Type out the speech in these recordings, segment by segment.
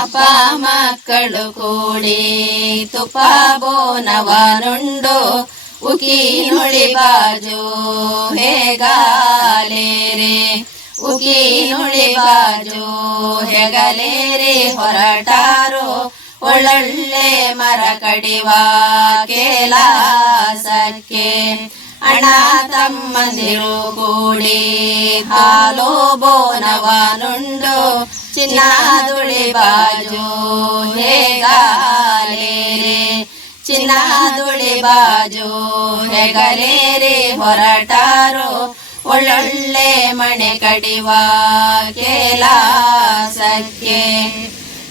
ಮಕ್ಕಳು ಕೂಡಿ ತುಪ್ಪ ಬೋನವ ನುಂಡು ಉಕಿ ನುಳಿ ಬಾಜು ಹೇಗಾಲೇರೆ? ಉಕಿ ನುಳಿ ಬಾಜು ಹೆಗಲೇರಿ? ಹೊರಟಾರು ಒಳ್ಳೊಳ್ಳೆ ಮರ ಕಡಿವ ಕೇಲಾಸಕ್ಕೆ. ಅಣ್ಣ ತಮ್ಮಂದಿರು ಕೂಡಿ ಹಾಲು ಬೋನವ ನುಂಡು ಚಿನ್ನದುಳಿ ಬಾಜು ಹೇಗಾಲೇರೆ ಚಿನ್ನಾದುಳಿ ಬಾಜು ಹೆಗಲೇರಿ ಹೊರಟಾರು. ಒಳ್ಳೊಳ್ಳೆ ಮಣೆ ಕಡಿವ ಕೇಲಾಸಕ್ಕೆ.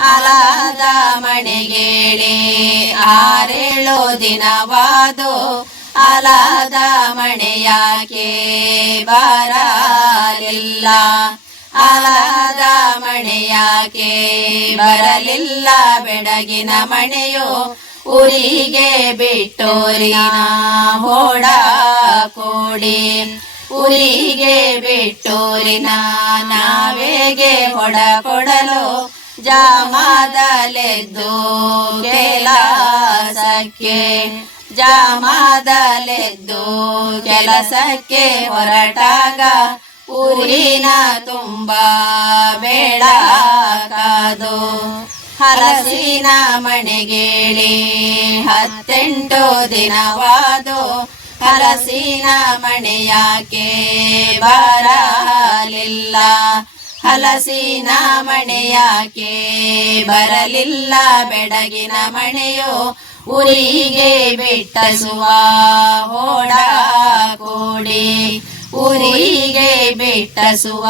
ಅಲಾದ ಮಣೆಗೇಳಿ ಆರೇಳು ದಿನವಾದು. ಅಲಾದ ಮಣೆಯಾಕೆ ಬರಲಿಲ್ಲ. ಅಲಾದ ಮಣೆಯಾಕೆ ಬರಲಿಲ್ಲ ಬೆಡಗಿನ ಮಣೆಯೋ ಉರಿಗೆ ಬಿಟ್ಟೋರಿನ ಹೋಡ ಕೋಡಿ. ಉರಿಗೆ ಬಿಟ್ಟೋರಿನ ನಾವೇಗೆ ಹೊಡ ಕೊಡಲು ಜಾಮದಲೆದ್ದು ಕೆಲಸಕ್ಕೆ. ಜಾಮದಲೆದ್ದು ಕೆಲಸಕ್ಕೆ ಹೊರಟಾಗ ಊರಿನ ತುಂಬ ಬೇಡಕಾದು ಹಲಸಿನ ಮಣೆಗೇಳಿ ಹತ್ತೆಂಟು ದಿನವಾದು. ಹಲಸಿನ ಮಣೆಯಾಕೆ ಬರಲಿಲ್ಲ. ಹಲಸಿನ ಮಣೆಯಾಕೆ ಬರಲಿಲ್ಲ. ಬೆಡಗಿನ ಮಣೆಯು ಉರಿಗೆ ಬಿಟ್ಟಸುವ ಹೋಡ ಕೋಡಿ. ಊರಿಗೆ ಬಿಟ್ಟಸುವ,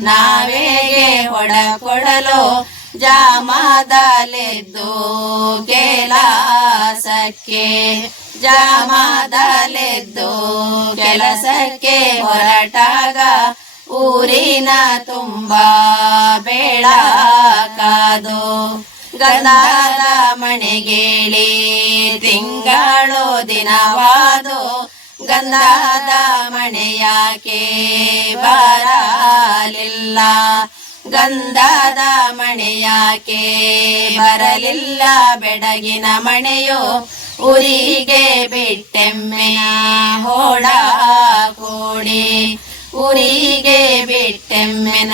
ನಾವೇಗೆ ಹೊಡ ಕೊಡಲು ಜಾಮದಲೆದ್ದು ಕೆಲಸಕ್ಕೆ ಜಾಮದಲೆದ್ದು ಕೆಲಸಕ್ಕೆ ಹೊರಟಾಗ ಊರಿನ ತುಂಬ ಬೇಡಕಾದು ಗಂಧದ ಮಣೆಗೇಳಿ ತಿಂಗಳು ದಿನವಾದು ಗಂಧದ ಮಣೆಯಾಕೆ ಬರಲಿಲ್ಲ? ಗಂಧದ ಮಣೆಯಾಕೆ ಬರಲಿಲ್ಲ? ಬೆಡಗಿನ ಮಣೆಯು ಉರಿಗೆ ಬಿಟ್ಟೆಮ್ಮೆಯ ಹೋಡ ಕೂಡಿ. ಉರಿಗೆ ಬಿಟ್ಟೆಮ್ಮೆನ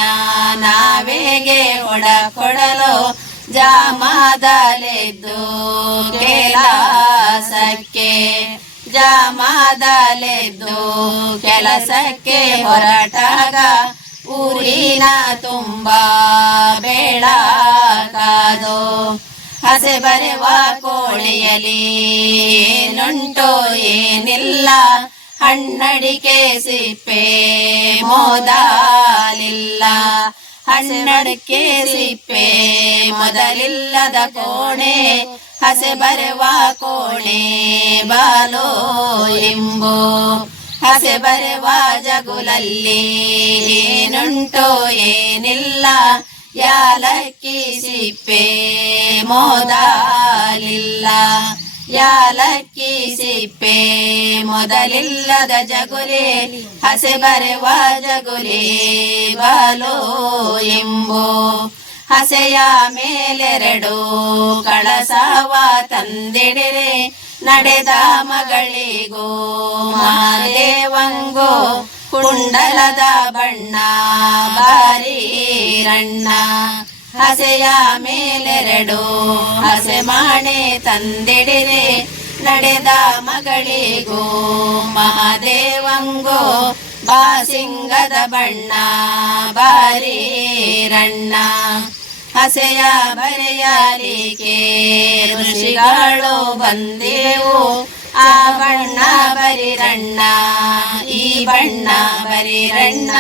ನಾವೇಗೆ ಹೊಡ ಕೊಡಲು ಜಾಮದಲೆದ್ದು ಕೆಲಸಕ್ಕೆ. ಜಾಮದಲೆದ್ದು ಕೆಲಸಕ್ಕೆ ಹೊರಟಾಗ ಊರಿನ ತುಂಬ ಬೇಡಕಾದು ಹಸೆ ಬರೆವ ಕೋಳಿಯಲಿ ನುಂಟು ಏನಿಲ್ಲ. ಹಣ್ಣಡಿಕೆ ಸಿಪ್ಪೆ ಮೋದಾಲಿಲ್ಲ. ಹಣ್ಣಡಿಕೆ ಸಿಪ್ಪೆ ಮೊದಲಿಲ್ಲದ ಕೋಣೆ ಹಸೆ ಬರೆವ ಕೋಣೆ ಬಾಲೋ ಎಂಬೋ. ಹಸೆ ಬರೆವ ಜಗುಲಲ್ಲಿ ಏನುಂಟೋ ಏನಿಲ್ಲ. ಯಾಲಕ್ಕಿ ಸಿಪ್ಪೆ ಮೋದಲಿಲ್ಲ. ಯಾಲಕ್ಕಿ ಸಿಪ್ಪೆ ಮೊದಲಿಲ್ಲದ ಜಗುಲೆ, ಹಸೆ ಬರೆವ ಜಗುಲೆ ಬಾಲೋ ಎಂಬೋ. ಹಸೆಯ ಮೇಲೆರಡು ಕಳಸವ ತಂದಿಡಿರೆ. ನಡೆದ ಮಗಳಿಗೋ ಮಾದೇವಂಗೋ ಕುಂಡಲದ ಬಣ್ಣ ಬಾರೀರಣ್ಣ ಹಸೆಯ ಮೇಲೆರಡು ಹಸೆ ಮಾಣೆ ತಂದಿಡಿರೆ. ನಡೆದ ಮಗಳಿಗೋ ಮಹಾದೇವಂಗೋ ಬಾಸಿಂಗದ ಬಣ್ಣ ಬಾರೀರಣ್ಣ ಹಸೆಯ ಬರೆಯಾರಿಕೆ ಋಷಿಗಳು ಬಂದೆವು. ಆ ಬಣ್ಣ ಬರಿರಣ್ಣ ಈ ಬಣ್ಣ ಬರಿರಣ್ಣ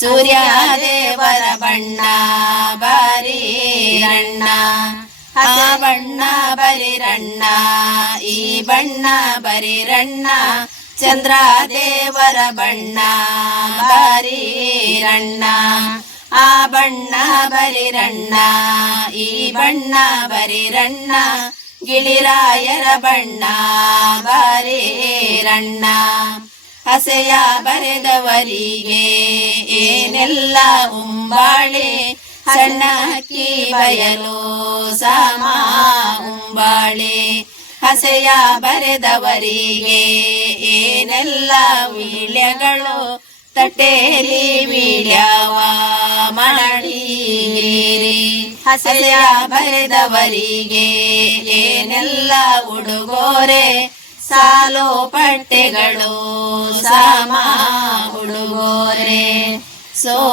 ಸೂರ್ಯ ದೇವರ ಬಣ್ಣ ಬರಿರಣ್ಣ ಆ ಬಣ್ಣ ಬರಿರಣ್ಣ ಈ ಬಣ್ಣ ಬರಿರಣ್ಣ ಚಂದ್ರ ದೇವರ ಬಣ್ಣ ಬರಿರಣ್ಣ ಆ ಬಣ್ಣ ಬರಿರಣ್ಣ ಈ ಬಣ್ಣ ಬರಿರಣ್ಣ ಗಿಳಿರಾಯರ ಬಣ್ಣ ಬರೀರಣ್ಣ ಹಸೆಯ ಬರೆದವರಿಗೆ ಏನೆಲ್ಲ ಉಂಬಾಳೆ? ಸಣ್ಣಕ್ಕಿ ಬಯಲು ಸಮ ಹಸೆಯ ಬರೆದವರಿಗೆ ಏನೆಲ್ಲ ವೀಳ್ಯಗಳು ತಟ್ಟೇಲಿ ವೀಳ್ಯವ ಮಾಡಿರಿ? ಹಸೆಯ ಬರೆದವರಿಗೆ ಏನೆಲ್ಲ ಉಡುಗೊರೆ? ಸಾಲು ಪಟ್ಟೆಗಳು ಸಮ ಉಡುಗೊರೆ. ಸೋಬಾ